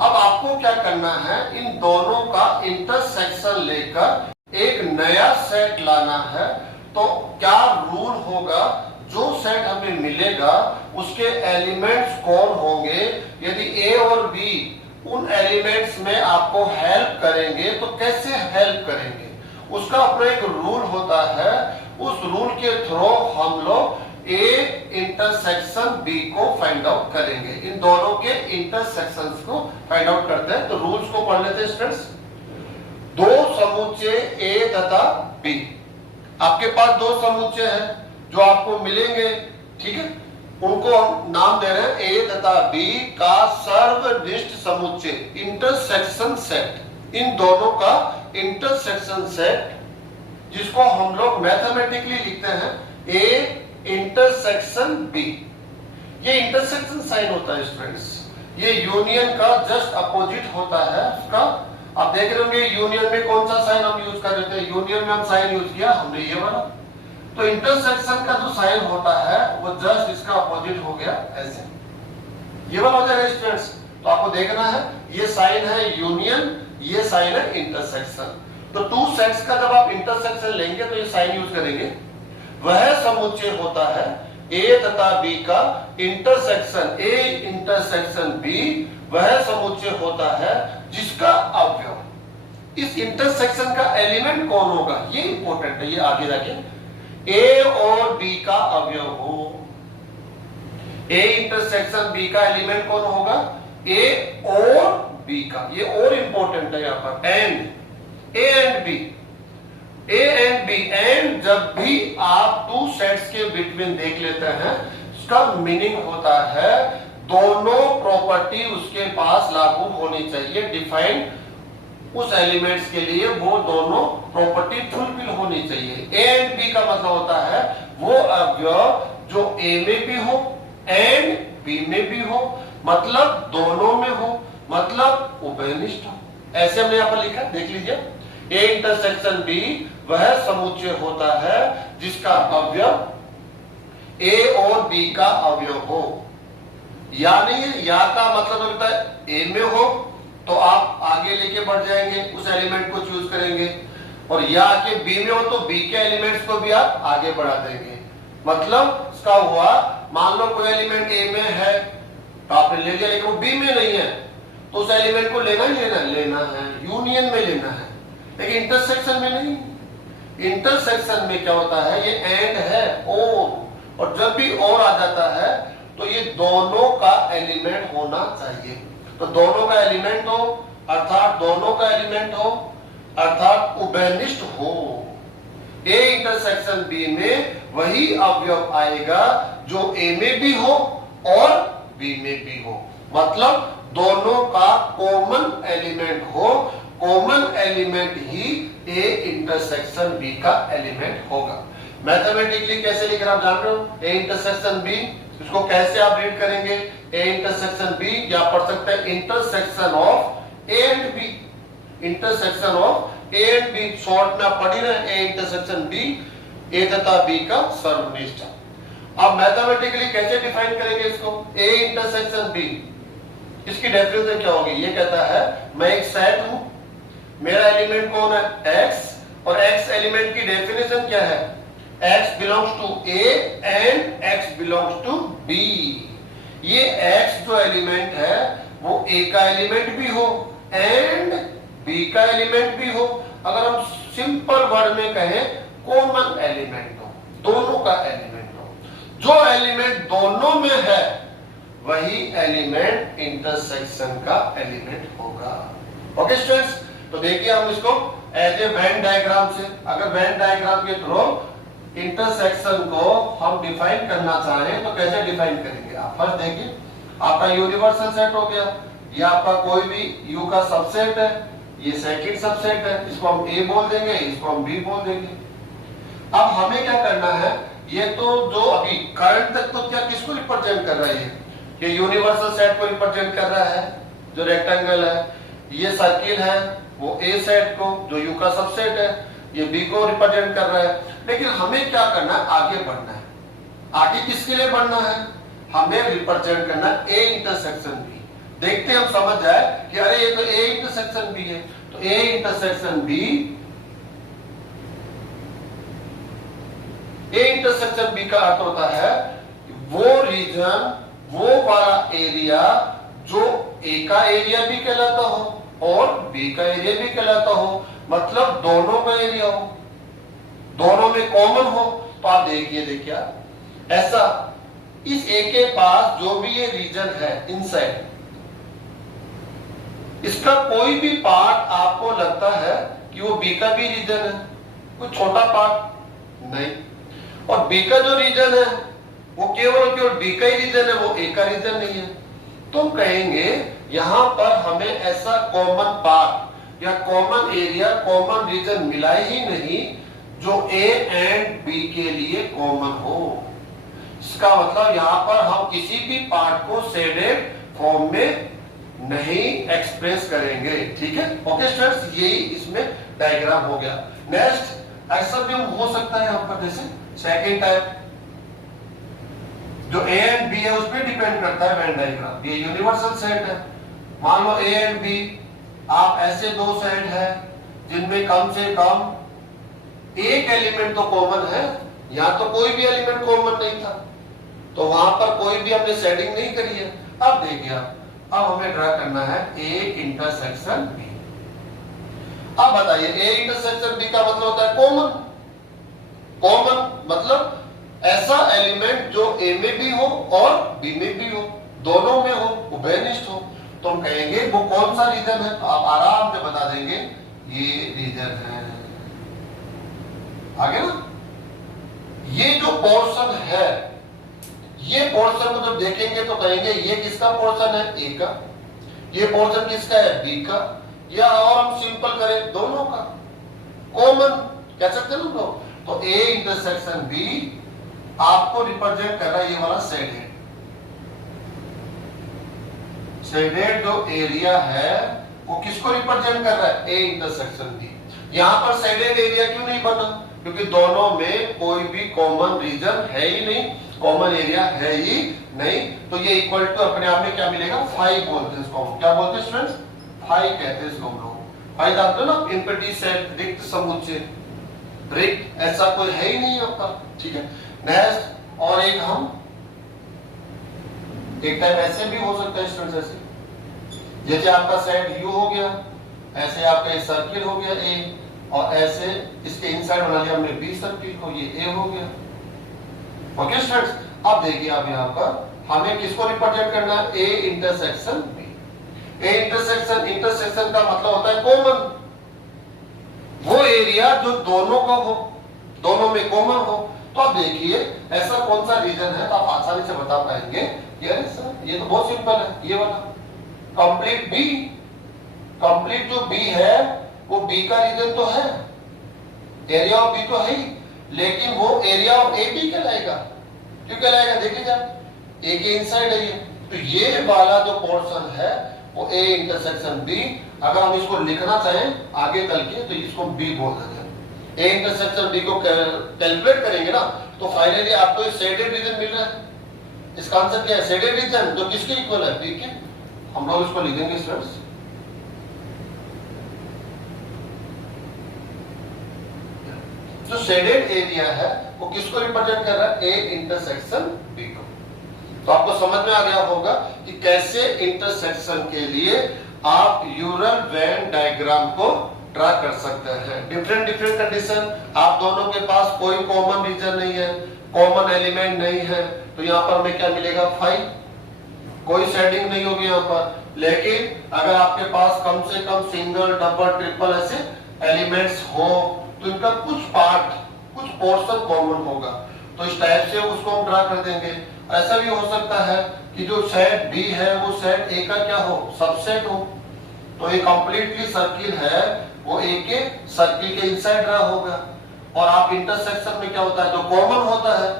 अब आपको क्या करना है, इन दोनों का इंटरसेक्शन लेकर एक नया सेट लाना है। तो क्या रूल होगा, जो सेट हमें मिलेगा उसके एलिमेंट्स कौन होंगे, यदि ए और बी उन एलिमेंट्स में आपको हेल्प करेंगे तो कैसे हेल्प करेंगे, उसका अपना एक रूल होता है। उस रूल के थ्रू हम लोग ए इंटरसेक्शन बी को फाइंड आउट करेंगे। इन दोनों के इंटरसेक्शंस को फाइंड आउट करते हैं। तो रूल्स को पढ़ लेते हैं स्टूडेंट्स। 2 समुच्चय ए तथा बी, आपके पास 2 समुच्चय हैं जो आपको मिलेंगे, ठीक है, उनको हम नाम दे रहे हैं ए तथा बी का सर्वनिष्ठ समुच्चय, इंटरसेक्शन सेट। इन दोनों का इंटरसेक्शन सेट, जिसको हम लोग मैथमेटिकली लिखते हैं ए इंटरसेक्शन बी। ये इंटरसेक्शन साइन होता है स्टूडेंट्स, ये यूनियन का जस्ट अपोजिट होता है उसका। आप देख रहे होंगे यूनियन में कौन सा साइन हम यूज कर रहे थे, यूनियन में हम साइन यूज किया हमने ये वाला। तो इंटरसेक्शन का जो साइन होता है वो जस्ट इसका अपोजिट हो गया, ऐसे ये वाला हो जाएगा स्टूडेंट्स। तो आपको देखना है ये साइन है यूनियन, ये साइन है इंटरसेक्शन। तो 2 सेट्स का जब आप इंटरसेक्शन लेंगे तो ये साइन यूज करेंगे। वह समुच्चय होता है ए तथा बी का इंटरसेक्शन, ए इंटरसेक्शन बी वह समुच्चय होता है जिसका अवयव, इस इंटरसेक्शन का एलिमेंट कौन होगा, ये इंपॉर्टेंट है, ये आगे जाके ए और बी का अवयव हो। ए इंटरसेक्शन बी का एलिमेंट कौन होगा, ए और बी का, ये और इंपॉर्टेंट है यहाँ पर। And A and B, A and B, and जब भी आप टू सेट्स के बिटवीन देख लेते हैं उसका मीनिंग होता है दोनों प्रॉपर्टी उसके पास लागू होनी चाहिए, डिफाइन उस एलिमेंट्स के लिए वो दोनों प्रॉपर्टी फुलफिल होनी चाहिए। ए एंड बी का मतलब होता है वो अवयव जो ए में भी हो एंड बी में भी हो, मतलब दोनों में हो, मतलब उभयनिष्ठ हो। ऐसे हमने यहां पर लिखा, देख लीजिए, ए इंटरसेक्शन बी वह समुच्चय होता है जिसका अवयव ए और बी का अवयव हो। यानी या का मतलब होता है ए में हो तो आप आगे लेके बढ़ जाएंगे, उस एलिमेंट को चूज करेंगे, और या के बी में हो तो बी के एलिमेंट्स को भी आप आगे बढ़ा देंगे। मतलब इसका हुआ, मान लो कोई एलिमेंट ए में है तो आपने ले लिया, लेकिन वो बी में नहीं है तो उस एलिमेंट को लेना ही लेना है, यूनियन में लेना है, लेकिन इंटरसेक्शन में नहीं। इंटरसेक्शन में क्या होता है, ये एंड है और जब भी और आ जाता है तो ये दोनों का एलिमेंट होना चाहिए। तो दोनों का एलिमेंट हो अर्थात दोनों का एलिमेंट हो अर्थात उभयनिष्ठ हो। ए इंटरसेक्शन बी में वही अवयव आएगा जो ए में भी हो और बी में भी हो, मतलब दोनों का कॉमन एलिमेंट हो। कॉमन एलिमेंट ही ए इंटरसेक्शन बी का एलिमेंट होगा। मैथमेटिकली कैसे लिख रहा आप जान रहे हो, ए इंटरसेक्शन बी, इसको कैसे आप रीड करेंगे, ए इंटरसेक्शन बी, या पढ़ सकते हैं intersection of A and B, intersection of A and B. Short में आप पढ़ ही रहे, ए इंटरसेक्शन बी, ए तथा बी का सर्वनिष्ठ। अब मैथमेटिकली कैसे डिफाइन करेंगे इसको, ए इंटरसेक्शन बी, इसकी डेफिनेशन क्या होगी, ये कहता है मैं एक सेट हूं, मेरा एलिमेंट कौन है, x, और x एलिमेंट की डेफिनेशन क्या है, x belongs to a and x belongs to b। ये x जो एलिमेंट है वो a का एलिमेंट भी हो एंड b का एलिमेंट भी हो। अगर हम सिंपल वर्ड में कहें कॉमन एलिमेंट हो, दोनों का एलिमेंट हो। जो एलिमेंट दोनों में है वही एलिमेंट इंटरसेक्शन का एलिमेंट होगा। ओके स्टूडेंट्स, तो देखिए हम इसको एज ए वेन डायग्राम से, अगर वेन डायग्राम के थ्रू इंटरसेक्शन को हम डिफाइन करना चाहें तो कैसे डिफाइन करेंगे। आप फर्स्ट देखिए, आपका यूनिवर्सल सेट हो गया, ये आपका कोई भी यू का सबसेट है, ये सेकंड सबसेट है, इसको हम ए बोल देंगे, इसको हम बी बोल देंगे। अब हमें क्या करना है, ये तो जो अभी करंट तक तो क्या किसको रिप्रेजेंट कर रहा है, ये यूनिवर्सल सेट को रिप्रेजेंट कर रहा है जो रेक्टेंगल है, ये सर्किल है वो ए सेट को जो यू का सबसेट है, ये बी को रिप्रेजेंट कर रहा है। लेकिन हमें क्या करना है, आगे बढ़ना है। आगे किसके लिए बढ़ना है, हमें रिप्रेजेंट करना ए इंटरसेक्शन बी। देखते हम समझ जाए कि अरे ये तो ए इंटरसेक्शन बी है, तो A intersection B, A intersection B का अर्थ होता है वो रीजन, वो वाला एरिया जो ए का एरिया भी कहलाता हो और बी का एरिया भी कहलाता हो, मतलब दोनों का एरिया हो, दोनों में कॉमन हो। तो आप देखिए ऐसा इस ए के पास जो भी ये रीजन है इनसाइड, इसका कोई भी पार्ट आपको लगता है कि वो बी का भी रीजन है, कोई छोटा पार्ट नहीं, और बी का जो रीजन है वो केवल बी का ही रीजन है, वो ए का रीजन नहीं है। तो कहेंगे यहां पर हमें ऐसा कॉमन पार्ट या कॉमन एरिया, कॉमन रीजन मिला ही नहीं जो ए एंड बी के लिए कॉमन हो। इसका मतलब यहां पर हम किसी भी पार्ट को शेडेड फॉर्म में नहीं एक्सप्रेस करेंगे, ठीक है। ओके स्टूडेंट्स, यही इसमें डायग्राम हो गया। नेक्स्ट ऐसा भी हो सकता है यहां पर, जैसे सेकंड टाइप जो ए एंड बी है उस पर डिपेंड करता है वेन डायग्राम। ये यूनिवर्सल सेट है, मान लो ए एंड बी, आप ऐसे दो सेट है जिनमें कम से कम एक एलिमेंट तो कॉमन है, यहां तो कोई भी एलिमेंट कॉमन नहीं था, तो वहां पर कोई भी हमने सेटिंग नहीं करी है। अब देखिए, अब हमें ड्रा करना है ए इंटरसेक्शन बी। अब बताइए ए इंटरसेक्शन बी का मतलब होता है कॉमन। कॉमन मतलब ऐसा एलिमेंट जो ए में भी हो और बी में भी हो, दोनों में हो, उभयनिष्ठ हो। तो हम कहेंगे वो कौन सा रीजन है, तो आप आराम से बता देंगे ये रीजन है। आगे ना, ये जो पोर्शन है, ये पोर्शन को जब देखेंगे तो कहेंगे ये किसका पोर्शन है, ए का, ये पोर्शन किसका है, बी का, या और हम सिंपल करें दोनों का कॉमन कह सकते हैं लोग। तो ए इंटरसेक्शन बी आपको रिप्रेजेंट कर रहा है ये वाला शेडेड, शेडेड जो एरिया है वो किसको रिप्रेजेंट कर रहा है, ए इंटरसेक्शन बी। यहां पर शेडेड एरिया क्यों नहीं बना, क्योंकि दोनों में कोई भी कॉमन रीजन है ही नहीं, कॉमन एरिया है ही नहीं। तो ये इक्वल टू अपने आप में क्या मिलेगा, 5 बोलते हैं इसको, क्या बोलते हैं स्टूडेंट्स, 5 कहते हैं इसको हम लोग। 5 जानते हो ना, एम्प्टी सेट, रिक्त समुच्चय, रिक्त ऐसा कोई है ही नहीं आपका, ठीक है। नेक्स्ट और एक हम एक टाइप ऐसे भी हो सकता है स्टूडेंट्स, ऐसे जैसे आपका सेट यू हो गया, ऐसे आपका एक सर्किल हो गया ए, और ऐसे इसके इनसाइड बना लिया हमने बी सर्किल को, ये ए हो गया। ओके स्टूडेंट्स, अब देखिए आप यहाँ पर हमें किसको रिप्रेजेंट करना है, A intersection B. A intersection, intersection का मतलब होता है कॉमन, वो एरिया जो दोनों का हो, दोनों में कॉमन हो। तो अब देखिए ऐसा कौन सा रीजन है तो आप आसानी से बता पाएंगे, यार सर ये तो बहुत सिंपल है, ये वाला कंप्लीट बी, कंप्लीट जो बी है वो बी का रीजन तो है, एरिया ऑफ बी तो है ही, लेकिन वो एरिया ऑफ ए बी कहलाएगा। क्यों कहलाएगा, देखिए ए के इनसाइड है ये, तो ये वाला जो पोर्शन है वो ए इंटरसेक्शन बी। अगर हम इसको लिखना चाहें आगे चल के तो इसको बी बोल देते हैं। ए इंटरसेक्शन बी को कैलकुलेट करेंगे ना तो फाइनली आपको ये शेडेड रीजन मिल रहा है। इसका आंसर क्या है, शेडेड रीजन, जो किसके इक्वल है, बी के। हम लोग इसको लिखेंगे स्टूडेंट्स, जो शेडेड एरिया है वो किसको रिप्रेजेंट कर रहा है, ए इंटरसेक्शन बी को। तो आपको समझ में आ गया होगा कि कैसे इंटरसेक्शन के लिए आप यूरल वेन डायग्राम को ड्रा कर सकते हैं। डिफरेंट डिफरेंट कंडीशन, आप दोनों के पास कोई कॉमन रीजन नहीं है, कॉमन एलिमेंट नहीं है, तो यहाँ पर हमें क्या मिलेगा, 5, कोई शेडिंग नहीं होगी यहाँ पर। लेकिन अगर आपके पास कम से कम सिंगल, डबल, ट्रिपल ऐसे एलिमेंट्स हो तो इनका कुछ पार्ट, कुछ पोर्शन कॉमन होगा, तो इस टाइप से उसको हम ड्रा कर देंगे। ऐसा भी हो सकता है कि जो सेट बी है वो सेट ए का क्या हो, सबसेट हो, तो ये कंप्लीटली सर्किल है वो ए के सर्किल के इनसाइड ड्रा होगा। और आप इंटरसेक्शन में क्या होता है, जो कॉमन होता है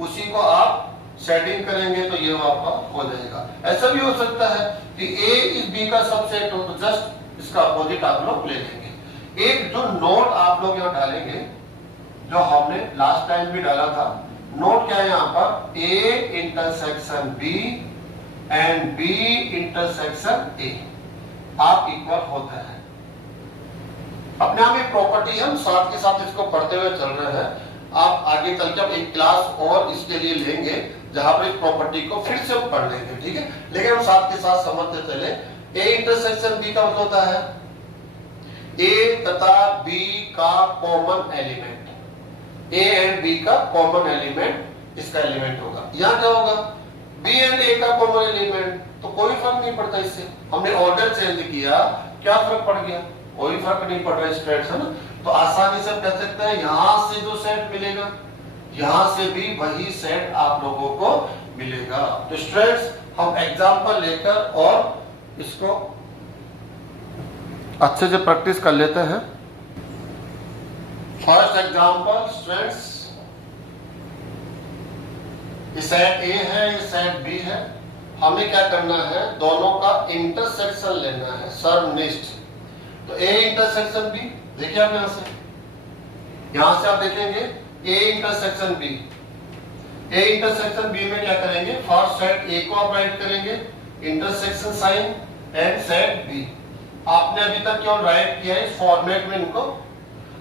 उसी को आप शेडिंग करेंगे तो ये आपका हो जाएगा। ऐसा भी हो सकता है कि ए इस बी का सबसेट हो, तो जस्ट इसका अपोजिट आप लोग ले लेंगे। एक जो नोट आप लोग यहाँ डालेंगे, जो हमने लास्ट टाइम भी डाला था, नोट क्या है यहाँ पर, A intersection B and B intersection A आप इक्वल होता है। अपने आप में प्रॉपर्टी हम साथ के साथ इसको पढ़ते हुए चल रहे हैं। आप आगे चल के एक क्लास और इसके लिए लेंगे जहां पर इस प्रॉपर्टी को फिर से पढ़ लेंगे, ठीक है। लेकिन हम साथ के साथ समझते चले। ए इंटरसेक्शन बी का मतलब होता है ए तथा बी का common element, A and B का कॉमन एलिमेंट इसका एलिमेंट होगा। यहाँ क्या होगा, बी एंड ए का कॉमन एलिमेंट, तो कोई फर्क नहीं पड़ता इससे। हमने ऑर्डर चेंज किया, क्या फर्क पड़ गया, कोई फर्क नहीं पड़ रहा स्ट्रेट, है ना। तो आसानी से कह सकते हैं यहां से जो सेट मिलेगा यहां से भी वही सेट आप लोगों को मिलेगा। तो स्ट्रेट्स हम एग्जांपल लेकर और इसको अच्छे से प्रैक्टिस कर लेते हैं। फर्स्ट एग्जांपल स्ट्रेट्स, ये सेट ए है, ये सेट बी है। हमें क्या करना है, दोनों का इंटरसेक्शन लेना है, सरनिष्ठ। तो ए इंटरसेक्शन बी, देखिए आप यहां से आप देखेंगे A intersection B. A intersection B में क्या करेंगे, फर्स्ट सेट ए को आप राइट करेंगे, intersection sign and set B. आपने अभी तक केवल राइट किया है इस फॉर्मेट में इनको।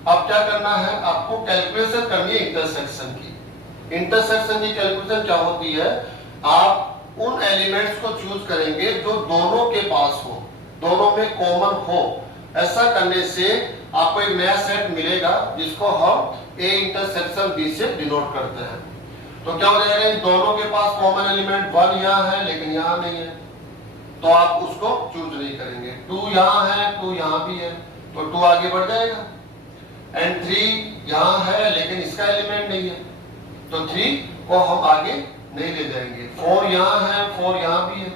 अब क्या करना है, आपको कैलकुलेशन करनी है इंटरसेक्शन की। इंटरसेक्शन की कैलकुलेशन क्या होती है, आप उन एलिमेंट्स को चूज करेंगे जो दोनों के पास हो, दोनों में कॉमन हो। ऐसा करने से आपको एक नया सेट मिलेगा जिसको हम ए इंटरसेक्शन बी से डिनोट करते हैं। तो क्या हो जाएगा, दोनों के पास कॉमन एलिमेंट 1 यहाँ है लेकिन यहाँ नहीं है, तो आप उसको चूज नहीं करेंगे। 2 यहाँ है, 2 यहाँ भी है, तो 2 आगे बढ़ जाएगा, एंड 3 यहाँ है लेकिन इसका एलिमेंट नहीं है, तो 3 को हम आगे नहीं ले जाएंगे। 4 यहाँ है, 4 यहाँ भी है,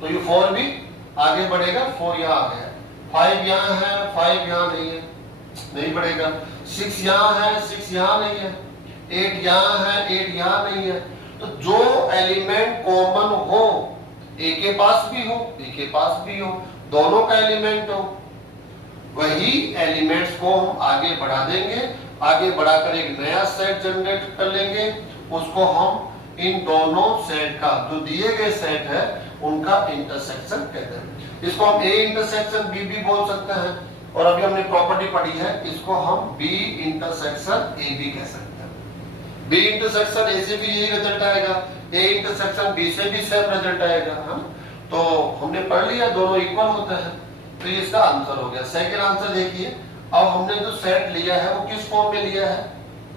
तो ये 4 भी आगे बढ़ेगा, 4 यहाँ आ गया। 5 यहाँ है, 5 यहाँ नहीं है, नहीं बढ़ेगा। 6 यहाँ है, 6 यहाँ नहीं है। 8 यहाँ है, 8 यहाँ नहीं है। तो जो एलिमेंट कॉमन हो, ए के पास भी हो, बी के पास भी हो, दोनों का एलिमेंट हो, वही एलिमेंट्स को हम आगे बढ़ा देंगे। आगे बढ़ाकर एक नया सेट जनरेट कर लेंगे, उसको हम इन दोनों सेट का, जो दिए गए सेट है, उनका इंटरसेक्शन कहते हैं। इसको हम ए इंटरसेक्शन बी भी बोल सकते हैं, और अभी हमने प्रॉपर्टी पढ़ी है, इसको हम बी इंटरसेक्शन ए भी कह सकते हैं। बी इंटरसेक्शन ए से भी यही रिजल्ट आएगा, ए इंटरसेक्शन बी से भी सेम रिजल्ट आएगा। तो हमने पढ़ लिया दोनों इक्वल होते हैं, तो ये इसका आंसर हो गया। सेकंड आंसर देखिए, अब हमने जो सेट लिया है वो किस फॉर्म में लिया है?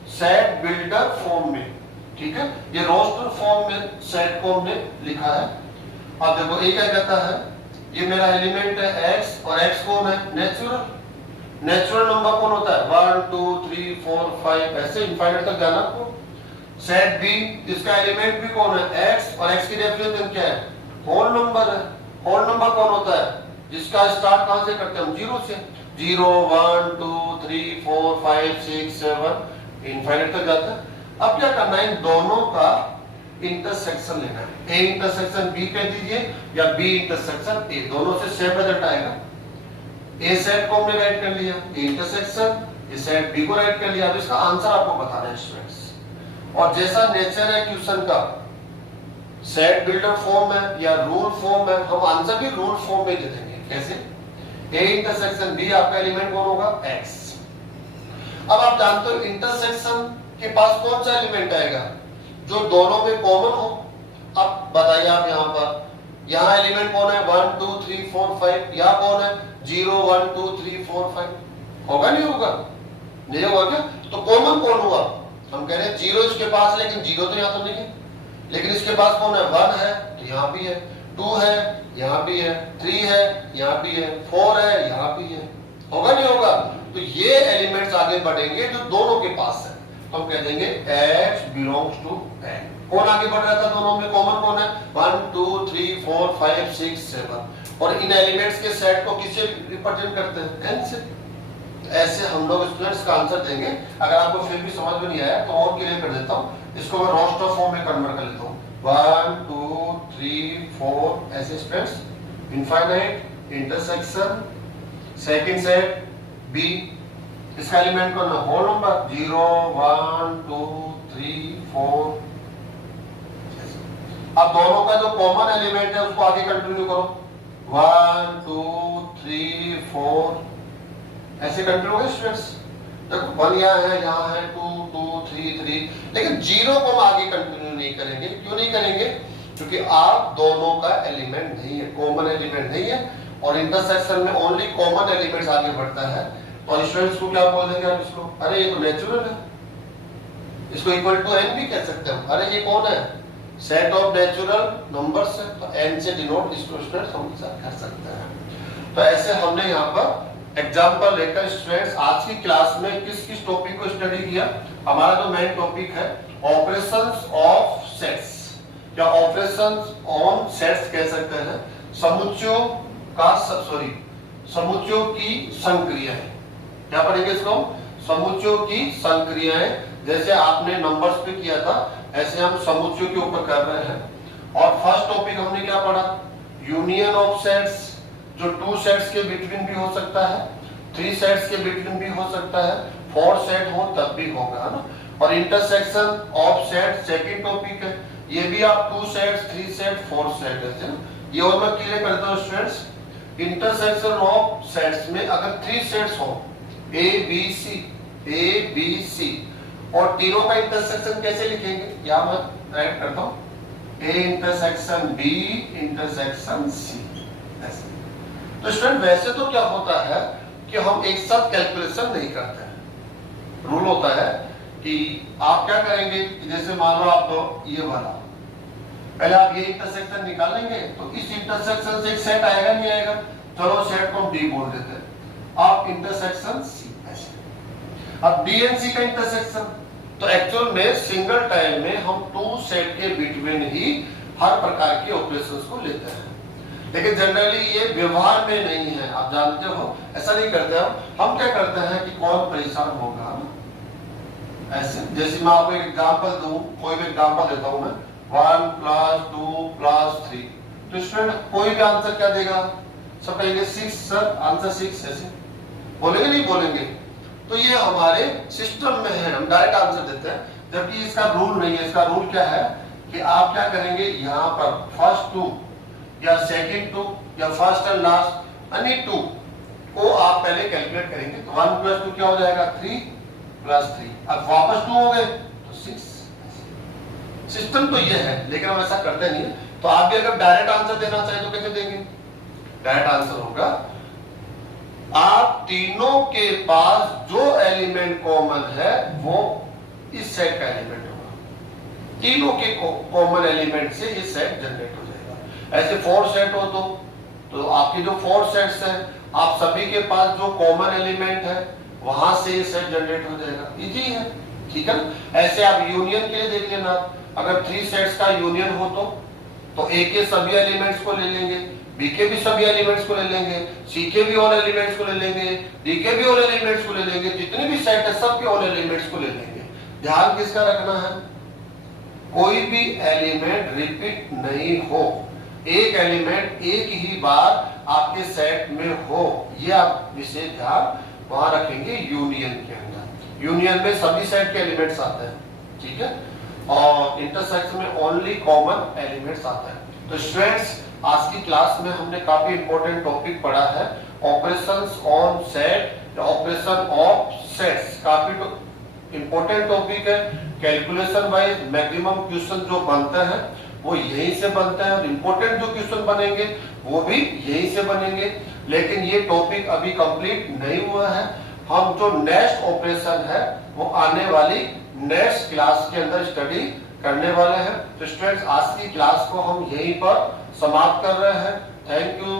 सेट बिल्डर फॉर्म में, ठीक है। ये रोस्टर फॉर्म में सेट को हमने लिखा है। अब देखो ए क्या कहता है, ये मेरा एलिमेंट है x, और x कौन है? नेचुरल। नेचुरल नंबर कौन होता है? 1 2 3 4 5, ऐसे इनफाइनाइट तक जाना आपको। सेट बी, इसका एलिमेंट भी कौन है? x, और x की डेफिनेशन क्या है? होल नंबर है। होल नंबर कौन होता है? जिसका स्टार्ट कहां से करते हैं हम? 0 से। 0 1 2 3 4 5 6 7 इनफाइनाइट तक जाता है। अब क्या करना है? इन दोनों का इंटरसेक्शन लेना है। ए इंटरसेक्शन बी कह दीजिए, या बी इंटरसेक्शन ए, दोनों से सेम रिजल्ट आएगा। ए सेट को हमने राइट कर लिया, A intersection, A set B को राइट कर लिया। अब इसका आंसर आपको बताना है स्टूडेंट्स। और जैसा नेचर है क्वेश्चन का, सेट बिल्डर फॉर्म है या रूल फॉर्म है, हम आंसर भी रूल फॉर्म में दे देंगे। कैसे? ए इंटरसेक्शन बी, आपका एलिमेंट कौन होगा? x। अब आप जानते हो इंटरसेक्शन के पास कौन सा एलिमेंट आएगा? जो दोनों में कॉमन हो। अब बताइए आप यहाँ पर, यहाँ एलिमेंट कौन है? 1 2 3 4 5, यहाँ कौन है? 0 1 2 3 4 5। होगा नहीं होगा? नहीं होगा क्या? तो कॉमन कौन हुआ? हम कह रहे हैं 0 इसके पास, लेकिन 0 तो यहाँ तो नहीं है। लेकिन इसके पास कौन है? 1 है, तो यहाँ भी है। 2 है, यहाँ भी है। 3 है, यहाँ भी है। 4 है, यहाँ भी है। होगा नहीं होगा? तो ये एलिमेंट्स आगे बढ़ेंगे जो दोनों के पास है, तो हम कह देंगे X belongs to N। कौन आगे बढ़ रहा था दोनों में? कॉमन कौन है? 1 2 3 4 5 6 7। और इन एलिमेंट्स के सेट को किससे रिप्रेजेंट करते हैं? N से। ऐसे हम लोग स्टूडेंट्स का आंसर देंगे। अगर आपको फिर भी समझ में नहीं आया तो और क्लियर कर देता हूँ। इसको मैं रोस्टर फॉर्म में कन्वर्ट कर लेता हूँ। 1 2 3 4, ऐसे students, infinite, intersection, second set B, इसका एलिमेंट कौन है? Whole number 0 1 2 3 4। अब दोनों का जो कॉमन एलिमेंट है उसको आगे कंटिन्यू करो। 1 2 3 4, ऐसे कंटिन्यू होगा स्टूडेंट्स। देखो 1 यहाँ है 2 2 3 3, लेकिन 0 को हम आगे कंटिन्यू नहीं करेंगे। क्यों नहीं करेंगे? क्योंकि आप दोनों का एलिमेंट नहीं है, कॉमन एलिमेंट नहीं है, और इंटरसेक्शन में ओनली कॉमन एलिमेंट्स आगे बढ़ता है। और स्टूडेंट्स को क्या बोल देंगे आप इसको? अरे ये तो नेचुरल है, इसको इक्वल टू n भी कह सकते हैं। अरे ये कौन है? सेट ऑफ नेचुरल नंबर्स है, तो n से डिनोट इसको स्टूडेंट्स हम कर सकते हैं। तो ऐसे हमने यहाँ पर एग्जाम्पल लेकर स्टूडेंट्स आज की क्लास में किस किस टॉपिक को स्टडी किया। हमारा जो मेन टॉपिक है ऑपरेशंस ऑफ सेट्स, या ऑपरेशंस ऑन सेट्स कह सकते हैं। समुच्चयों का समुच्चयों की संक्रियाएं, क्या पढ़ेंगे इसको? समुच्चयों की संक्रियाएं। जैसे आपने नंबर्स पे किया था, ऐसे हम समुच्चयों के ऊपर कर रहे हैं। और फर्स्ट टॉपिक हमने क्या पढ़ा? यूनियन ऑफ सेट्स, जो 2 सेट्स के बिटवीन भी हो सकता है, 3 सेट्स के बिटवीन भी हो सकता है, 4 सेट हो तब भी होगा, है ना। और intersection of set second topic है, ये भी आप 2 सेट्स 3 सेट 4 सेट है ना। ये और मैं क्लियर करता हूँ स्टूडेंट्स। इंटरसेक्शन ऑफ सेट्स में अगर 3 सेट्स हो, ए बी सी, और तीनों का इंटरसेक्शन कैसे लिखेंगे? यहाँ मैं राइट करता हूँ, A intersection B intersection C, ऐसे। तो स्टूडेंट वैसे तो क्या होता है कि हम एक साथ कैलकुलेशन नहीं करते हैं। रूल होता है कि आप क्या करेंगे, जैसे मान लो आप तो ये वाला, पहले आप ये इंटरसेक्शन निकालेंगे, तो इस इंटरसेक्शन से एक सेट आएगा नहीं आएगा? चलो सेट को हम डी बोल देते हैं। ऑफ इंटरसेक्शन सी, ऐसे। अब बी एंड सी का इंटरसेक्शन, तो एक्चुअल में सिंगल टाइम में हम टू सेट के बिटवीन ही हर प्रकार के ऑपरेशंस को लेते हैं, लेकिन जनरली ये व्यवहार में नहीं है, आप जानते हो, ऐसा नहीं करते हम क्या करते हैं कि कौन परेशान होगा, ऐसे। जैसे मैं आपको एक एग्जांपल दूं, कोई भी एग्जांपल देता हूं मैं, 1 + 2 + 3, तो स्टूडेंट कोई भी आंसर क्या देगा, सब कहेंगे 6 सर, आंसर 6, ऐसे बोलेंगे, नहीं बोलेंगे। तो ये हमारे सिस्टम में है, हम डायरेक्ट आंसर देते हैं, जबकि इसका रूल नहीं है। इसका रूल क्या है कि आप क्या करेंगे, यहाँ पर फर्स्ट 2 या सेकंड 2 या फर्स्ट एंड लास्ट एनी 2 को आप पहले कैलकुलेट करेंगे, तो 1 + 2 क्या हो जाएगा, 3 + 3, अब वापस 2 हो गए तो 6। सिस्टम तो ये है, लेकिन हम ऐसा करते नहीं है। तो आप भी अगर डायरेक्ट आंसर देना चाहें तो कैसे देंगे, डायरेक्ट आंसर होगा, आप तीनों के पास जो एलिमेंट कॉमन है वो इस सेट का एलिमेंट होगा, तीनों के कॉमन एलिमेंट से ये सेट जनरेट हो जाएगा। ऐसे 4 सेट हो तो आपके जो 4 सेट्स हैं, आप सभी के पास जो कॉमन एलिमेंट है वहां से ये सेट जनरेट हो जाएगा, इजी है, ठीक है। ऐसे आप यूनियन के लिए देख लेना, अगर 3 सेट्स का यूनियन हो तो ए के सभी एलिमेंट्स को ले लेंगे, बी के भी सभी एलिमेंट्स को ले लेंगे, सी के भी ऑल एलिमेंट्स को ले लेंगे, डी के भी ऑल एलिमेंट्स को ले लेंगे, जितने भी सेट है सब के ऑल एलिमेंट्स को ले लेंगे। ध्यान किसका रखना है, कोई भी एलिमेंट रिपीट नहीं हो, एक एलिमेंट एक ही बार आपके सेट में हो, ये आप विशेष ध्यान वहां रखेंगे यूनियन के अंदर। यूनियन में सभी सेट के एलिमेंट्स आते हैं, ठीक है, और इंटरसेक्शन में ओनली कॉमन एलिमेंट्स आते हैं। तो स्टूडेंट्स, आज की क्लास में हमने काफी इंपॉर्टेंट टॉपिक पढ़ा है, operations on set, operation of sets, काफी इंपॉर्टेंट टॉपिक है। कैलकुलेशन वाइज मैक्सिमम क्वेश्चन जो बनते हैं वो यहीं से बनते हैं, और इंपॉर्टेंट जो क्वेश्चन बनेंगे वो भी यहीं से बनेंगे। लेकिन ये टॉपिक अभी कंप्लीट नहीं हुआ है, हम जो नेक्स्ट ऑपरेशन है वो आने वाली नेक्स्ट क्लास के अंदर स्टडी करने वाले हैं। तो स्टूडेंट्स, आज की क्लास को हम यहीं पर समाप्त कर रहे हैं। Thank you.